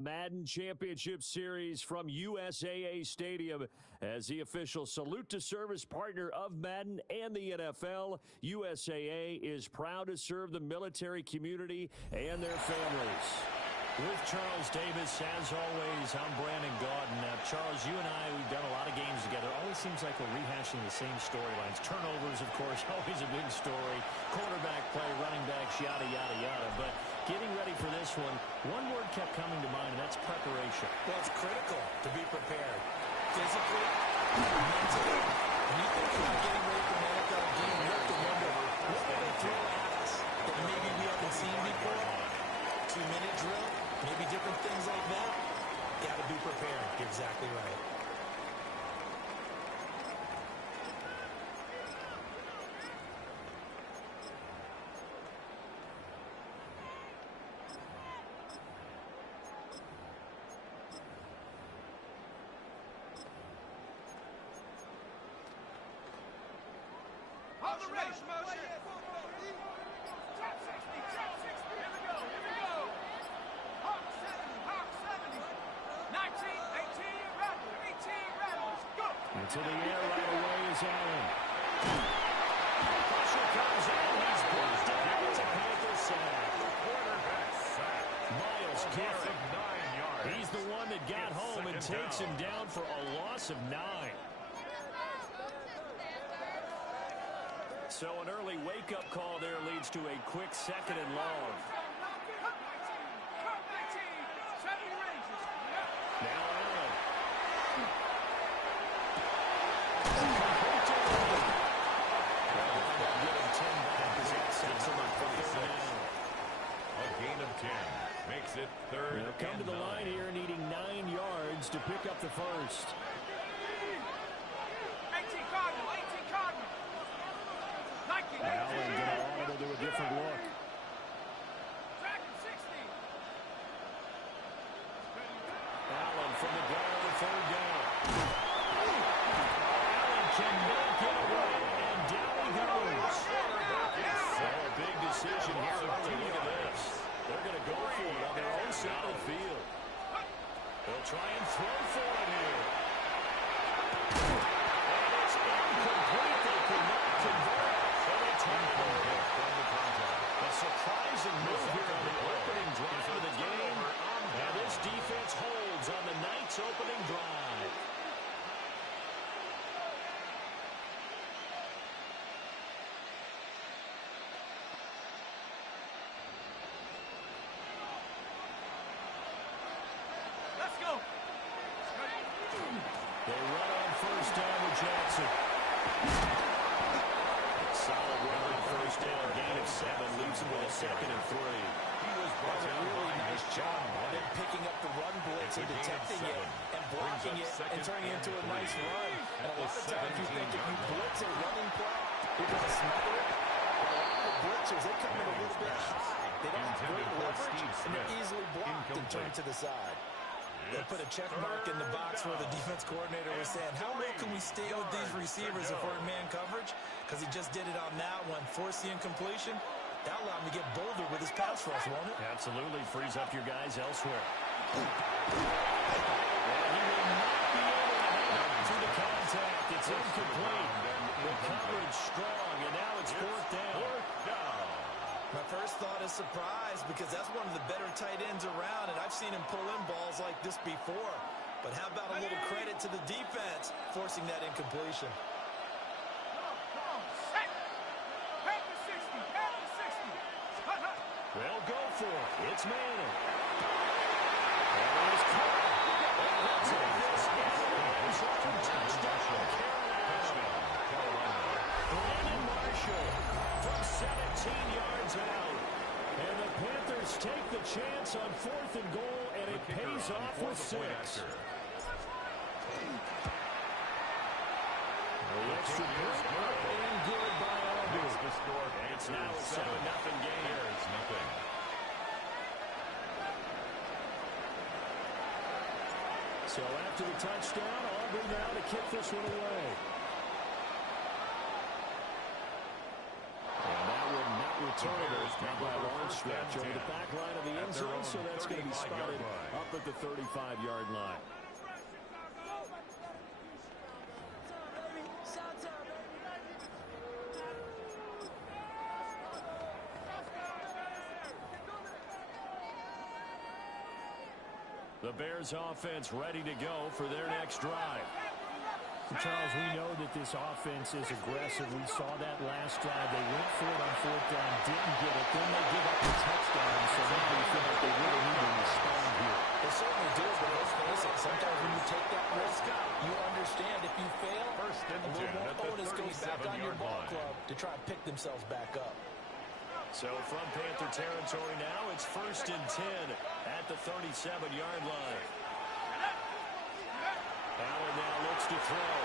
Madden Championship Series from USAA Stadium as the official salute to service partner of Madden and the NFL. USAA is proud to serve the military community and their families. With Charles Davis, as always, I'm Brandon Gaudin. Now, Charles, you and I, we've done a lot of games together. Always seems like we're rehashing the same storylines. Turnovers, of course, always a big story. Quarterback play, running backs, yada, yada, yada. But getting ready for this one word kept coming to mind, and that's preparation. Well, it's critical to be prepared. Physically, mentally. When you think about getting ready for an NFL game, you have to wonder, what will they throw at us that maybe we haven't seen before? 2-minute drill, maybe different things like that. Got to be prepared. You're exactly right. On the race motion. Top 60, top 60. Here we go, here we go. Hawk 70, Hawk 70. 19, 18, rattle, 18, rattles. Go. Into the air right away is Allen. Pressure comes in. He's brought down. It's a Panther sack. Quarterback sack. Miles Garrett. 9 yards. He's the one that got home and takes him down for a loss of 9. So an early wake-up call there leads to a quick second and long. Now Allen. Give him 10 back as that sets him up for 4 down. A gain of 10 makes it third. They'll come to the line here needing 9 yards to pick up the first. 18 Cardinal, 18 Cardinal. Allen going to audible to a different look. Dragon 60. Allen from the ground, third down. Allen cannot get away, and down he goes. So a big decision here early. Look at this. They're going to go for it on their own side of the field. They'll try and throw for it here. And it's incomplete. They could not convert. A surprising move here on the opening drive of the game. And this defense holds on the night's opening drive. Let's go. They run on first down with Jackson. Solid run on first down, gain of 7, leaves him with a second and 3. He was doing a really nice job of it, picking up the run blitz and detecting it and blocking it and turning it into a nice run. And a lot of times you think if you blitz a running play, you're going to smother it. But a lot of the blitzers, they come in a little bit high. They don't have great leverage, and they're easily blocked and turned to the side. They put a check mark in the box where the defense coordinator was saying, how well can we stay with these receivers if we're in man coverage? Because he just did it on that one, forced the incompletion. That allowed him to get bolder with his pass rush, won't it? Absolutely. Frees up your guys elsewhere. And he will not be able to hang on to the contact. It's incomplete. The coverage strong, and now it's fourth down. My first thought is surprise because that's one of the better tight ends around, and I've seen him pull in balls like this before. But how about a little credit to the defense forcing that incompletion? They'll go for it. It's Manning. And it is caught. And they'll take this touchdown. Brandon Marshall from 17 yards out. And the Panthers take the chance on 4th and goal, and it pays off with 6. The extra point up and good by Aubrey. It's now a 7-0 game. There's nothing. So after the touchdown, Aubrey now to kick this one away. And that will not turnover now by a long stretch over the back line of the end zone, so that's going to be spotted up at the 35-yard line. The Bears offense ready to go for their next drive. Charles, we know that this offense is aggressive. We saw that last drive. They went for it on fourth down, didn't get it. Then they give up the touchdown. So now you feel like they really need to respond here. They certainly do, but let's face it, sometimes when you take that risk, you understand if you fail, a little more onus goes back on your ball club to try and pick themselves back up. So from Panther territory now, it's 1st and 10 at the 37-yard line. Allen now looks to throw.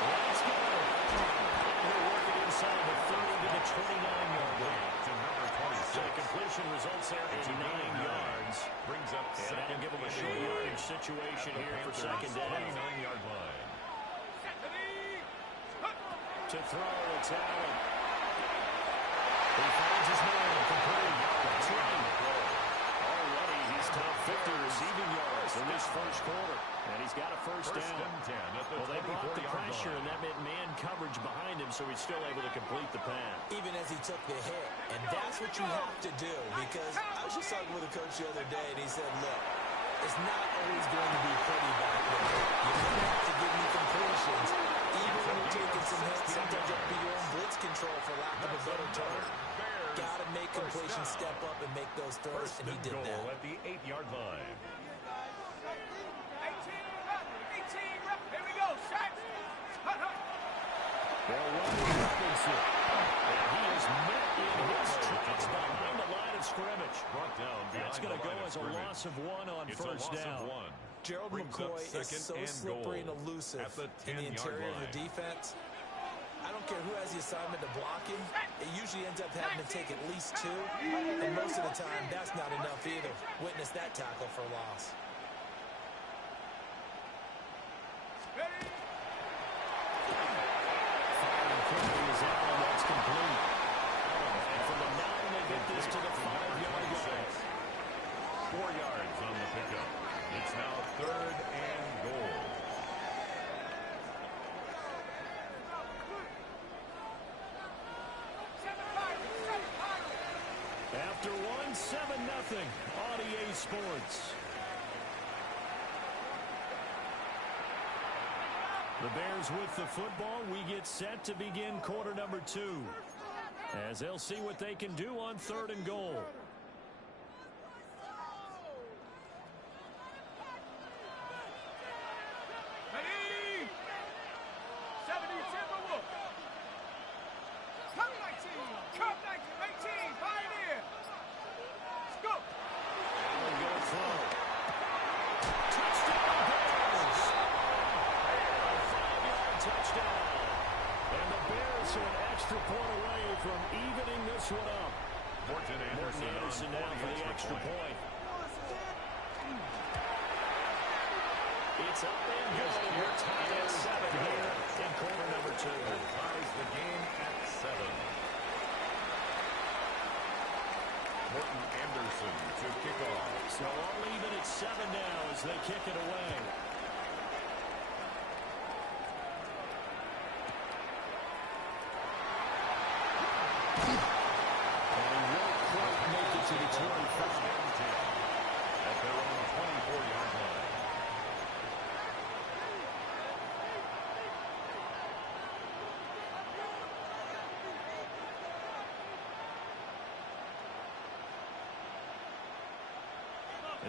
Let's go. They're working inside the 30 to the 29-yard line. So the completion results there in 9 yards. Brings up and that'll give them a short yardage situation here for second down. 29-yard line. To throw, it's Allen. He finds his man, complete. Already he's top 50 receiving yards in this first quarter. And he's got a first down. Well, they brought the pressure, and that meant man coverage behind him, so he's still able to complete the pass. Even as he took the hit. And that's what you have to do, because I was just talking with a coach the other day, and he said, look, it's not always going to be pretty back there. You're going to have to give me completions. Even when you're taking some hits, sometimes you have to be your own blitz control, for lack of a better term. Got to make completions, step up, and make those throws, and he did that. At the 8-yard line. 18, here we go, Shaq. They'll run Robinson. And he is met in his tracks behind the line of scrimmage. Brought down. That's going to go as a loss of 1 on first down. Gerald McCoy is so slippery and elusive in the interior of the defense. I don't care who has the assignment to block him. It usually ends up having to take at least 2. And most of the time, that's not enough either. Witness that tackle for loss. Firing quickly is Allen. That's complete. And from the 9, they get this to the 5-yard line. 4 yards on the pickup. It's now 3rd and goal. After 1, 7-0 on EA Sports. The Bears with the football. We get set to begin quarter number 2, as they'll see what they can do on 3rd and goal. Ready? 70 Timberwolf. Come 19. Come 18. Pioneer. Let's go. Allen goes throw. Touchdown Bears. 5-yard touchdown. And the Bears are an extra point away from evening this one up. Morton Anderson now for the extra point. It's up and good. We're tied at 7 here in quarter number 2. Ties the game at 7. Morton Anderson to kick off. So all even at 7 now as they kick it away. And will quite make it to the 25. At their own 24-yard line.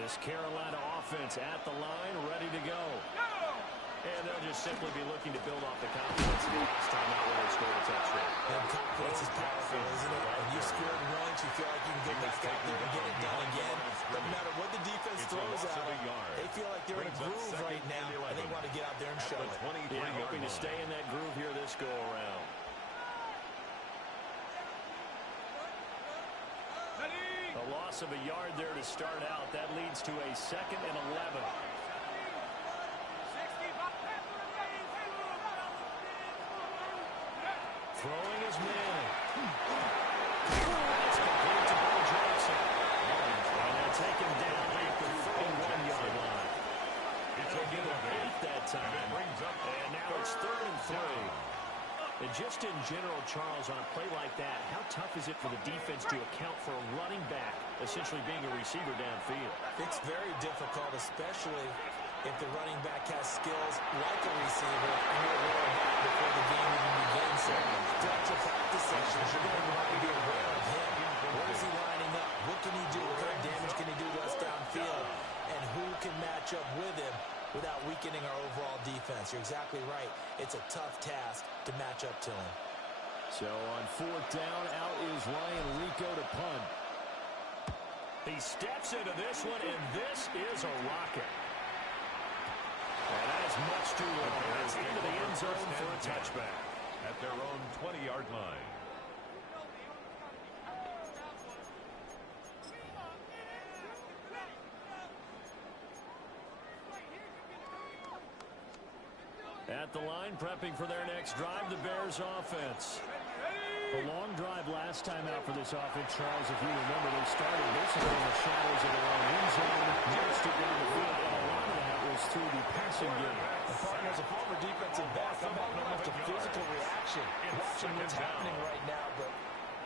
This Carolina offense at the line, ready to go. And they'll just simply be looking to build off the confidence of the last time out where they scored a touchdown. And confidence is powerful, isn't it? When you scored once, you feel like you can get back out there and get it done again. Doesn't matter what the defense throws at them. They feel like they're in a groove right now, and they want to get out there and show it. Yeah, hoping to stay in that groove here this go-around. A loss of a yard there to start out. That leads to a 2nd and 11. Throwing his man. time. And now it's 3rd and 3. And just in general, Charles, on a play like that, how tough is it for the defense to account for a running back essentially being a receiver downfield? It's very difficult, especially if the running back has skills like a receiver and you're aware of that before the game even begins. So throughout your practice sessions, you're going to want to be aware of him. Where is he lining up? What can he do? What kind of damage can he do to us downfield? And who can match up with him without weakening our overall defense? You're exactly right. It's a tough task to match up to him. So on 4th down, out is Ryan Rico to punt. He steps into this one, and this is a rocket. And that is much too long. That's into the end zone for a touchback. At their own 20-yard line. At the line, prepping for their next drive, the Bears offense. A long drive last time out for this offense, Charles. If you remember, they started basically in the shadows of their own end zone, marched it down the field, and a lot of that was through the passing game. The partner is a former defensive back. I'm having almost a physical reaction watching what's happening right now, but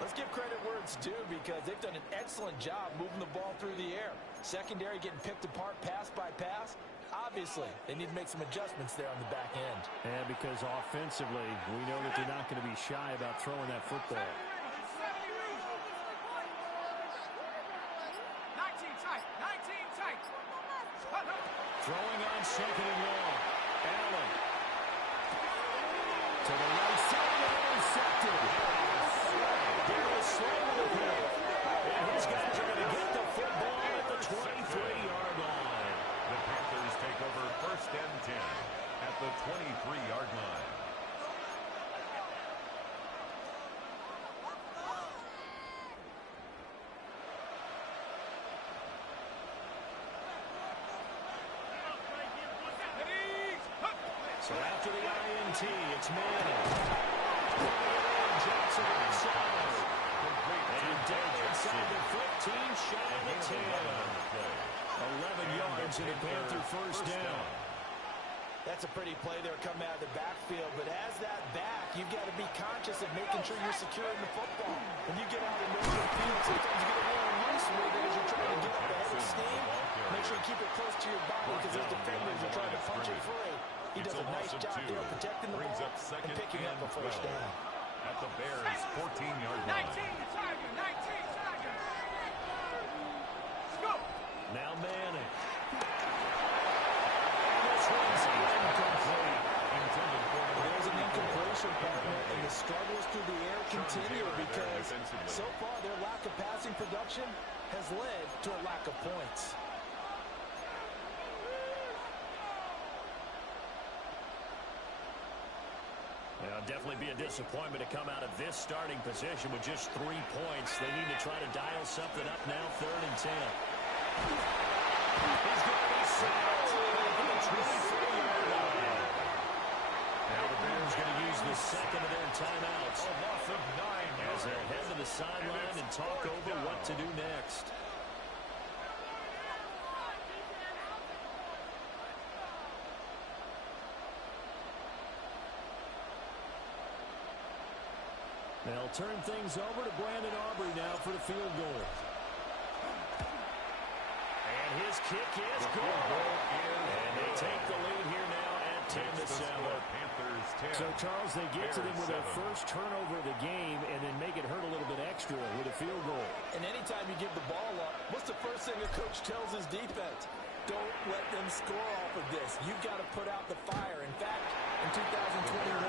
let's give credit where it's due because they've done an excellent job moving the ball through the air. Secondary getting picked apart pass by pass. Obviously, they need to make some adjustments there on the back end. And because offensively, we know that they're not going to be shy about throwing that football. 19 tight. Throwing on 2nd and long. Allen. To the right side, intercepted. There is Slay with the play. And his guys are going to get the football at the 23-yard line. The Panthers take over 1st and 10 at the 23-yard line. So after the INT, it's Madden. Johnson inside. And down inside the 15, shy of the 10. 11 yards in the Panther 1st down. That's a pretty play there coming out of the backfield, but as that back, you've got to be conscious of making sure you're securing the football. When you get out in the open field, sometimes you get a little loose with it as you're trying to get up ahead of steam. Make sure you keep it close to your body because those defenders are trying to punch it free. He does a nice job there protecting the ball and picking up a 1st down. At the Bears' 14-yard line. 19 Tiger. Let's go. Now Manning. This one's incomplete. There's an incompletion, partner, and the struggles through the air continue because so far their lack of passing production has led to a lack of points. It'll definitely be a disappointment to come out of this starting position with just 3 points. They need to try to dial something up now, 3rd and 10. He's going to be sacked at the 23-yard line. Now the Bears going to use the second of their timeouts. A loss of 9 as they head to the sideline and talk over what to do next. They'll turn things over to Brandon Aubrey now for the field goal. And his kick is good. And they take the lead here now at 10-7. So, Charles, they get to them with their first turnover of the game and then make it hurt a little bit extra with a field goal. And anytime you give the ball up, what's the first thing a coach tells his defense? Don't let them score off of this. You've got to put out the fire. In fact, in 2021,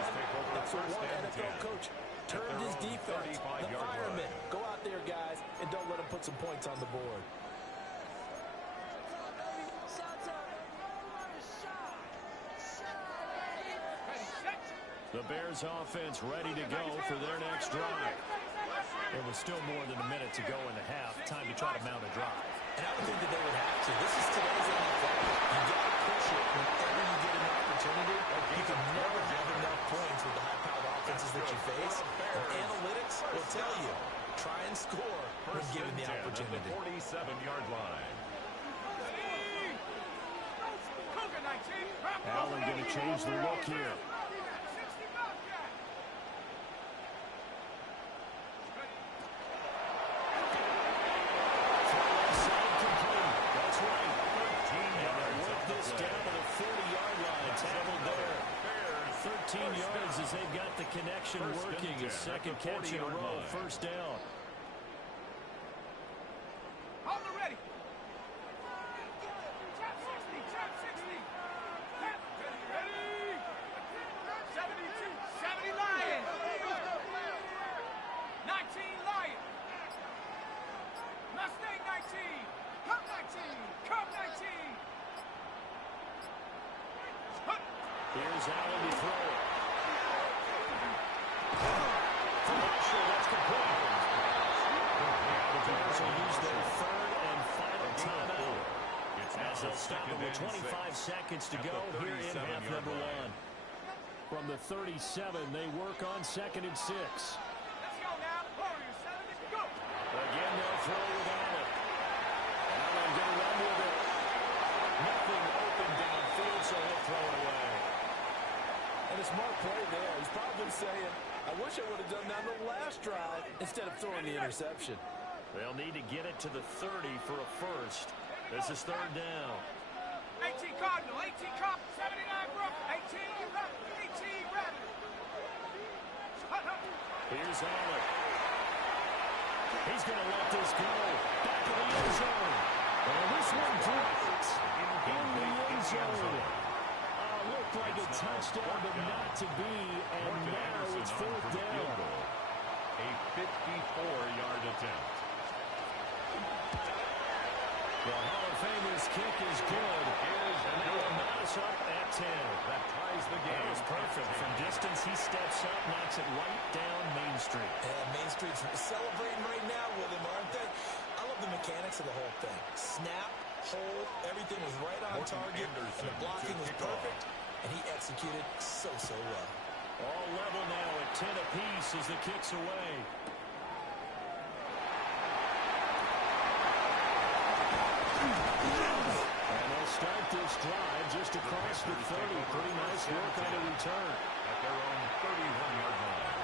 that's what one NFL coach turned his defense, the firemen. Go out there, guys, and don't let them put some points on the board. The Bears offense ready to go for their next drive. There was still more than a minute to go in the half. Time to try to mount a drive. And I would think that they would have to. This is today's NFL. You got to push it whenever you get an opportunity. You can never have enough points with the high-powered offenses that you face. And analytics will tell you, try and score when given the opportunity. 47-yard line. Allen going to change the look here. That's right. 13 yards. Work this down to the 40-yard line. Tackled there. 13 yards as they've got the connection working. A second catch in a row. First down. On the ready. Trap 60. Trap 60. Ready. 72. 70 Lion. 19 Lion. Mustang 19. Cup 19. Cup 19. Here's Allen to throw it. For Marshall, that's complete. The Bears will use their third and final timeout as they'll stop it with 25 seconds to go here in half number one. From the 37, they work on 2nd and 6. Let's go now. Warriors 7, go. Again, they'll throw with Allen. Allen going to run with it. Nothing open downfield, so he'll throw it away. And a smart play there. He's probably saying, I wish I would have done that on the last drive instead of throwing the interception. They'll need to get it to the 30 for a first. This is third down. 18 Cardinal. 18 Cardinal. 79 Brook. 18 Rabbit. 18 Rabbit. Here's Allen. He's going to let this go. Back to the end zone. And this one dropped in the end zone. Looked like a touchdown, but not to be. And now it's fourth down. A 54-yard attempt. The Hall of Famer's kick is good. And that will knot us up at 10. That ties the game. That was perfect. From distance, he steps up, knocks it right down Main Street. Yeah, Main Street's celebrating right now with him, aren't they? I love the mechanics of the whole thing. Snap, hold, everything was right on target, and the blocking was perfect, and he executed so well. All level now at 10 apiece as the kick's away. And they'll start this drive just across the 30. Pretty nice work on the return. At their own 31-yard line.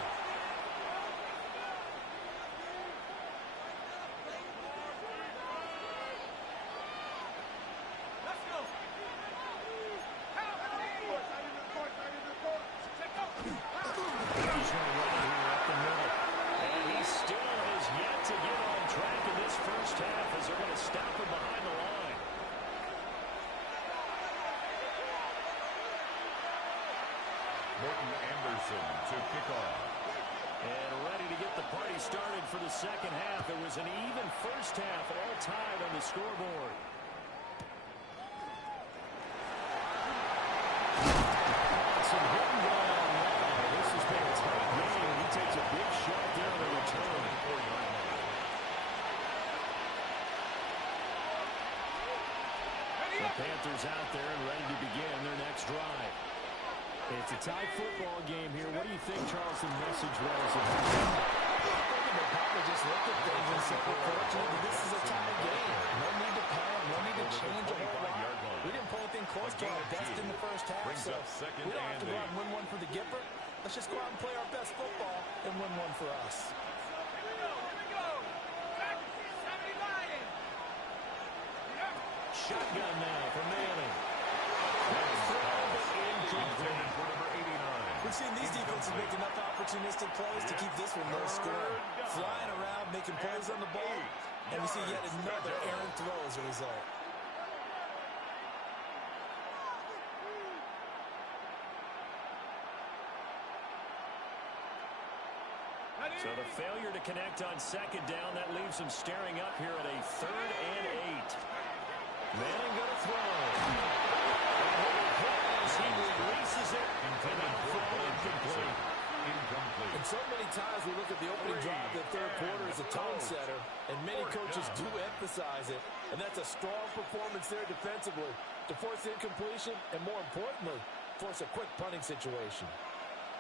Let's go. He's going to run here up the middle. And he still has yet to get on track in this first half as they're going to stop him behind the line. Morton Anderson to kick off. And ready to get the party started for the second half. It was an even first half, all tied on the scoreboard. Some hit and run on that. This has been a tight game. He takes a big shot down the return. The Panthers out there and ready to begin their next drive. It's a tie football game here. What do you think, Charles, the message was? I think they probably just looked at things and said, unfortunately, this is a tie game. No need to panic, no need to change a whole lot. We didn't play anything close to our best in the first half, so we don't have to go out and win one for the Gipper. Let's just go out and play our best football and win one for us. Here we go. 70 Lion. Shotgun now for Manning. We've seen these defenses make enough opportunistic plays to keep this one low scoring. Flying around, making plays on the ball, and we see yet another errant throw as a result. So the failure to connect on second down, that leaves them staring up here at a 3rd and 8. Manning going to throw. He releases it, and out for incomplete. And so many times we look at the opening drive of the third quarter as a tone setter, and many coaches do emphasize it, and that's a strong performance there defensively to force incompletion and, more importantly, force a quick punting situation.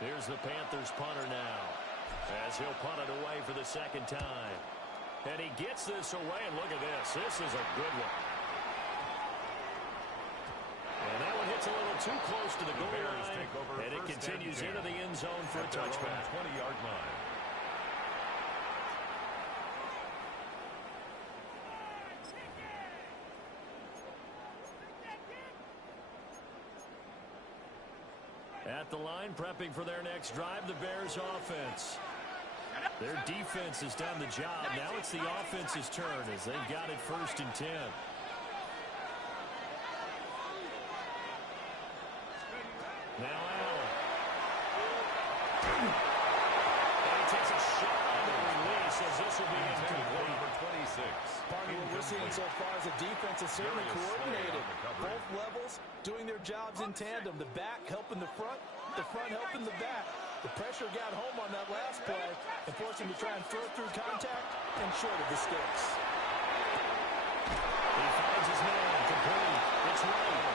Here's the Panthers punter now as he'll punt it away for the second time. And he gets this away, and look at this. This is a good one. And that one hits a little too close to the goal line, and it continues into the end zone for a touchback. 20-yard line. At the line, prepping for their next drive, the Bears offense. Their defense has done the job. Now it's the offense's turn as they've got it 1st and 10. Now Allen. And he takes a shot on the release as this will be incomplete. Number 26. Partner, what we're seeing so far is the defense is certainly coordinated. Both levels doing their jobs in tandem. The back helping the front helping the back. The pressure got home on that last play and forced him to try and throw through contact and short of the sticks. He finds his man, complete. It's right.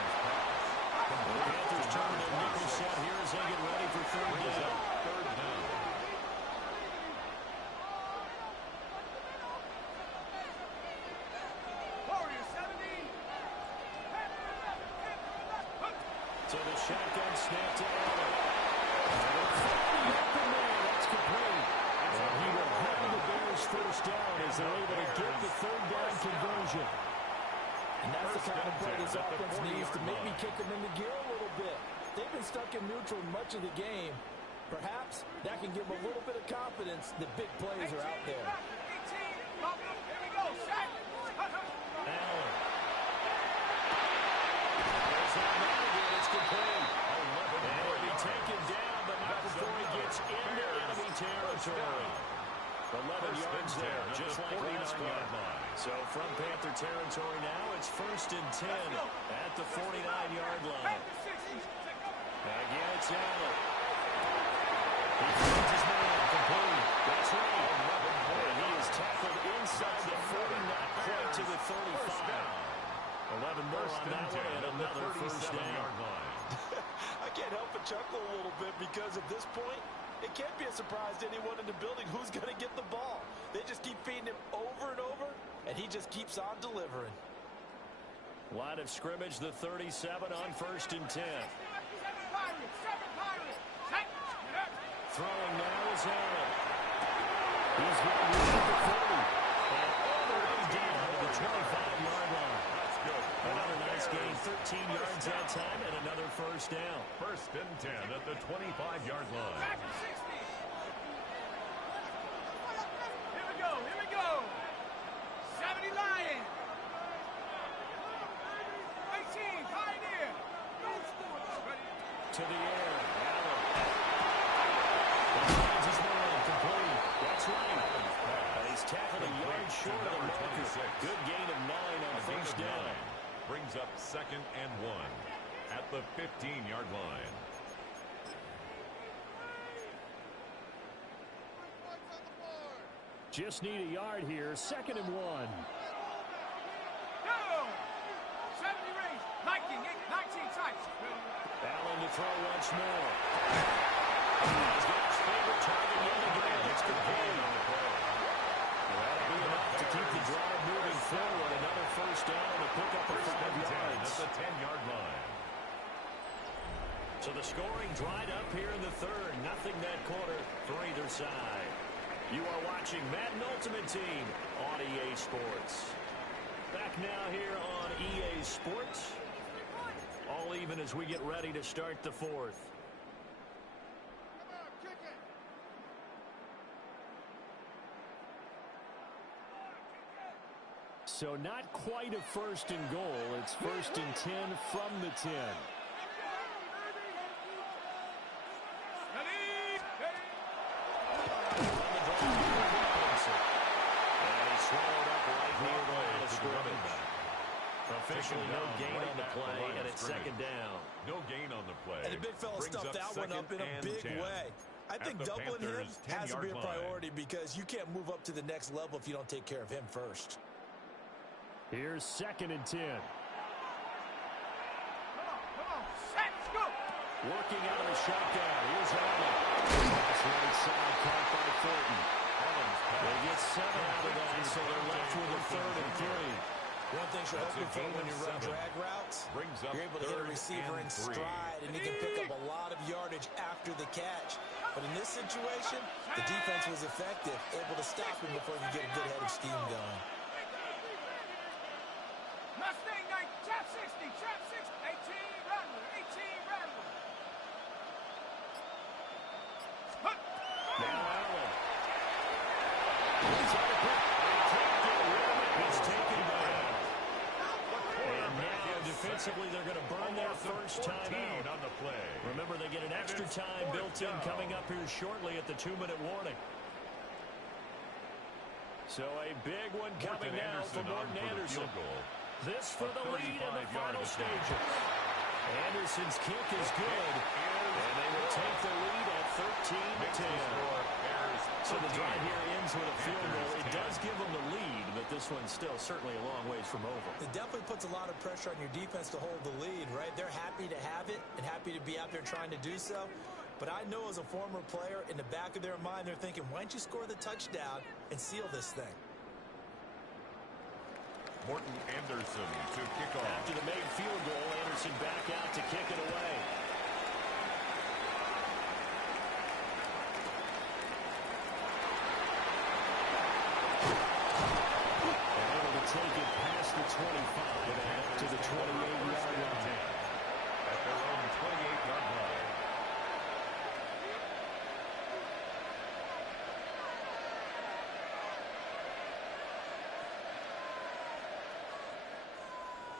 The Panthers turn their nickel set here as they get ready for third down. So the shotgun snap to Allen. That's complete. And he will have the Bears first down as they're able to get the third down conversion. And that's the kind of play this offense needs to maybe kick them into gear a little bit. They've been stuck in neutral much of the game. Perhaps that can give them a little bit of confidence that big plays are out there. Here we go, set. Allen. There's that man again. It's complete. And he'll be taken down, but not before he gets into enemy territory. 11 yards there, just like last play. So from Panther territory now, it's 1st and 10 at the 49-yard line. Again, it's Allen. He finds his man, complete. That's right. And he is tackled inside the 40, not quite to the 35. 11 more on that one, and another first down. I can't help but chuckle a little bit because at this point, it can't be a surprise to anyone in the building who's going to get the ball. They just keep feeding him over and over, and he just keeps on delivering. Line of scrimmage, the 37 on 1st and 10. Throwing now is Allen. He's got room at the 30. And all the way down to the 25-yard line. That's good. Another nice gain, 13 yards that time, and another first down. 1st and 10 at the 25-yard line. Here we go. 70 Lion. 18, Pioneer. To the air, Allen. He finds his man, complete. That's right. He's tackled a yard short of the marker. Good gain of 9 on first down. Brings up 2nd and 1 at the 15-yard line. Just need a yard here. 2nd and 1. Go. 70 range. 19 types. Allen to throw once more. He's got his favorite target yet again. It's complete. That'll be enough to keep the drive moving forward. Another first down to pick up a 5 yards. At the 10-yard line. So the scoring dried up here in the third. Nothing that quarter for either side. You are watching Madden Ultimate Team on EA Sports. Back now here on EA Sports. All even as we get ready to start the fourth. So not quite a 1st and goal. It's 1st and 10 from the 10. Officially no gain on the play, and it's 2nd down. No gain on the play. And the big fella stuffed that one up in a big way. I think doubling him has to be a priority because you can't move up to the next level if you don't take care of him first. Here's 2nd and 10. Come on. Set. Go. Working out of the shotgun. Here's Allen. That's right side caught by Fulton. They get 7 out of that, so they're left with a 3rd and 3. One thing you're hoping for when you run drag routes, you're able to hit a receiver in stride, and he can pick up a lot of yardage after the catch. But in this situation, the defense was effective, able to stop him before he could get a good head of steam going. Mustang 9, trap 60, 18 Rattler, 18 Rattler. Now Allen. He's on the pick. It's taken down. And now defensively they're going to burn their first timeout on the play. Remember, they get an extra time built in coming up here shortly at the 2-minute warning. So a big one coming now for Morton Anderson. This for the lead in the final stages. Anderson's kick is good, and they will take the lead at 13-10. So the drive here ends with a field goal. It does give them the lead, but this one's still certainly a long ways from over. It definitely puts a lot of pressure on your defense to hold the lead, right? They're happy to have it and happy to be out there trying to do so. But I know as a former player, in the back of their mind, they're thinking, why don't you score the touchdown and seal this thing? Morton Anderson to kick off. After the made field goal, Anderson back out to kick it away. And able to take it past the 25 and up to the 28-yard line. At their own 28-yard line.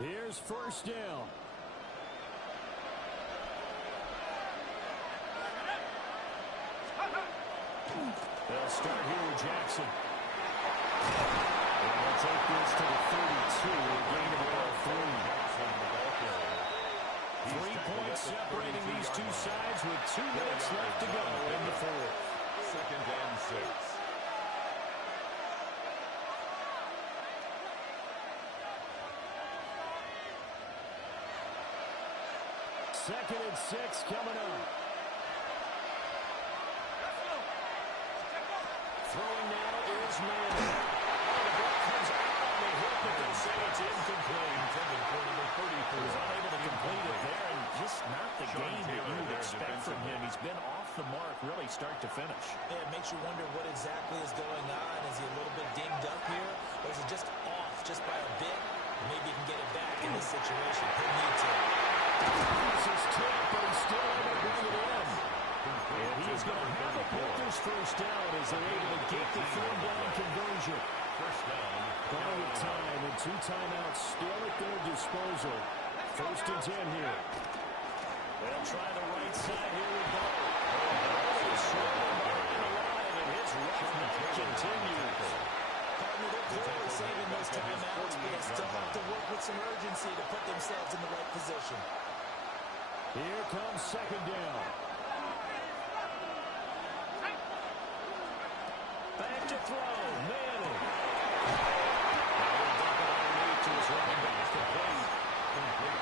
Here's first down. They'll start here with Jackson. And they'll take this to the 32, a gain of about 3. 3 points separating these two sides with 2 minutes left to go in the fourth. 2nd and 6. Second and 6 coming up. Throwing now is Madden. The ball comes out on the hit, but they say it's incomplete. Intended for number 34. He was unable to complete it there, and just not the game that you would expect from him. He's been off the mark, really, start to finish. Yeah, it makes you wonder what exactly is going on. Is he a little bit dinged up here, or is he just off just by a bit? Maybe he can get it back in this situation. He'll need to. This is tipped, but he's still able to bring it in. And he's going to have a Panthers first down as they're able to get the third down conversion. First down. Plenty of time and 2 timeouts still at their disposal. First and 10 here. They'll try the right side here with Ball. He's swinging Barton alive, and his roughneck continues. Partner, they're clearly saving those timeouts, but they still have to work with some urgency to put themselves in the right position. Here comes second down. Back to throw. Manning. Underneath to his running back. Complete.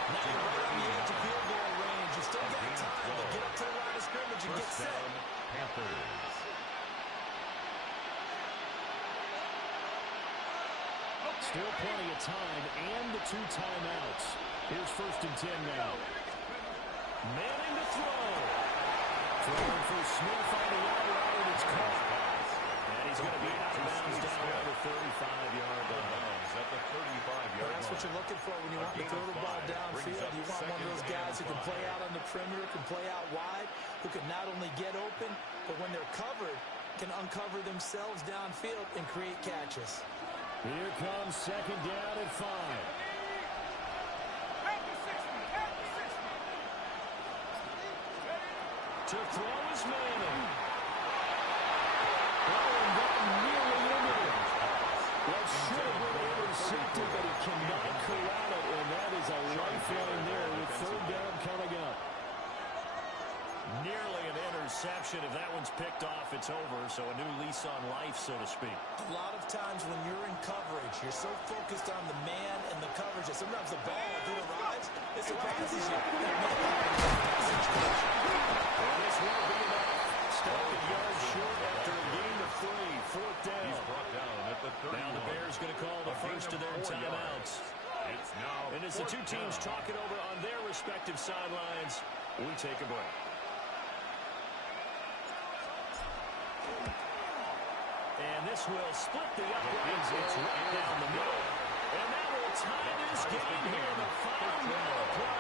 Now you're right on the edge of field goal range. You still got time to get up to the line of scrimmage and get set. Panthers. Still plenty of time and the 2 timeouts. Here's first and 10 now. Manning to throw. Throwing for Smith on the outright, and it's caught. And he's going to be out of bounds down at the 35-yard line. At the 35-yard That's what you're looking for when you want to throw the ball downfield. You want one of those guys who can play out on the perimeter, can play out wide, who can not only get open, but when they're covered, can uncover themselves downfield and create catches. Here comes second down at 5. To throw is Manning. Oh, and that nearly ended it. That should have been intercepted, but it cannot corral it, and that is a lifeline there with third down coming up. Nearly an interception. If that one's picked off, it's over. So a new lease on life, so to speak. A lot of times when you're in coverage, you're so focused on the man and the coverage that sometimes the ball, if it arrives, it surprises you. And this will be enough. Stopped a yard short after a gain of 3, 4th down. He's brought down at the 31. Now the Bears going to call the first of their timeouts. It's now and as the two teams talk it over on their respective sidelines, we take a break. And this will split the uprights. It's right down the middle. And that will tie this game here in the final minute of play.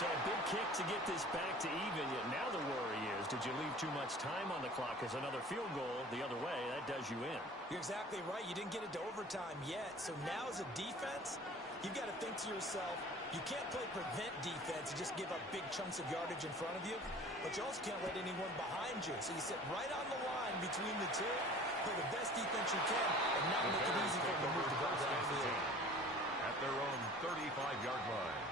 So a big kick to get this back to even. Yet now the worry is, did you leave too much time on the clock? Because another field goal the other way, that does you in. You're exactly right. You didn't get it to overtime yet. So now as a defense, you've got to think to yourself, you can't play prevent defense and just give up big chunks of yardage in front of you. But you also can't let anyone behind you. So you sit right on the line between the two, play the best defense you can, and not make it easy for them to move the ball downfield. At their own 35-yard line.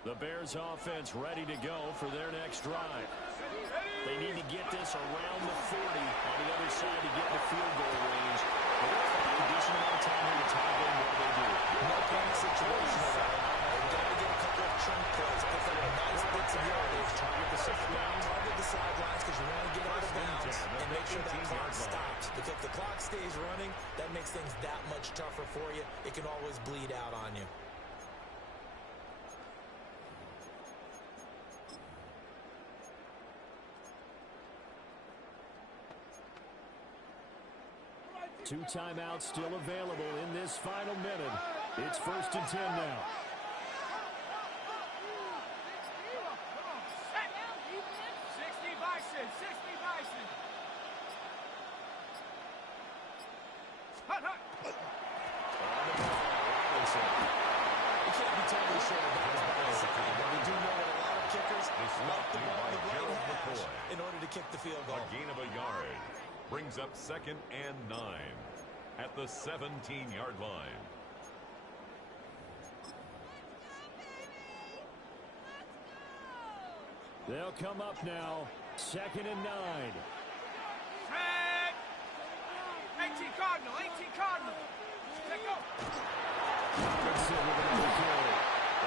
The Bears offense ready to go for their next drive. They need to get this around the 40 on the other side to get the field goal range. They're going to find a decent amount of time here to tie game what they do. No panic situation. They've got to get a couple of chunk plays, pick up nice bits of yardage. Target the sidelines because you want to get out of bounds and make sure that clock stops. Because if the clock stays running, that makes things that much tougher for you. It can always bleed out on you. Two timeouts still available in this final minute. It's 1st and 10 now. In order to kick the field goal. A gain of a yard. Brings up 2nd and 9 at the 17-yard line. They'll come up now. 2nd and 9. Fred! 18 Cardinal, 18 Cardinal. Let go.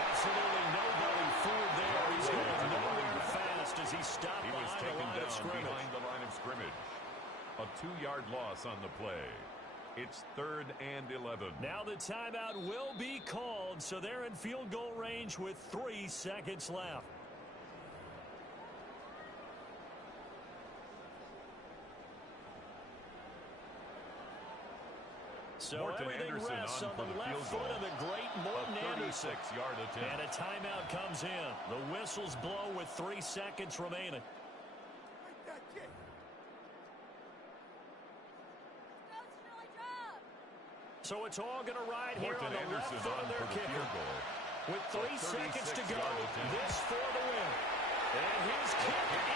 Absolutely nobody fooled there. He's going nowhere fast as he stopped behind the line of scrimmage. A 2-yard loss on the play. It's 3rd and 11. Now the timeout will be called, so they're in field goal range with 3 seconds left. So Morton everything Anderson rests on on for the the left field foot goal. of the great Morton Anderson. 36-yard attempt. And a timeout comes in. The whistles blow with 3 seconds remaining. So it's all going to ride here on the left foot of their kicker. With 3 seconds to go, this for the win. And his kick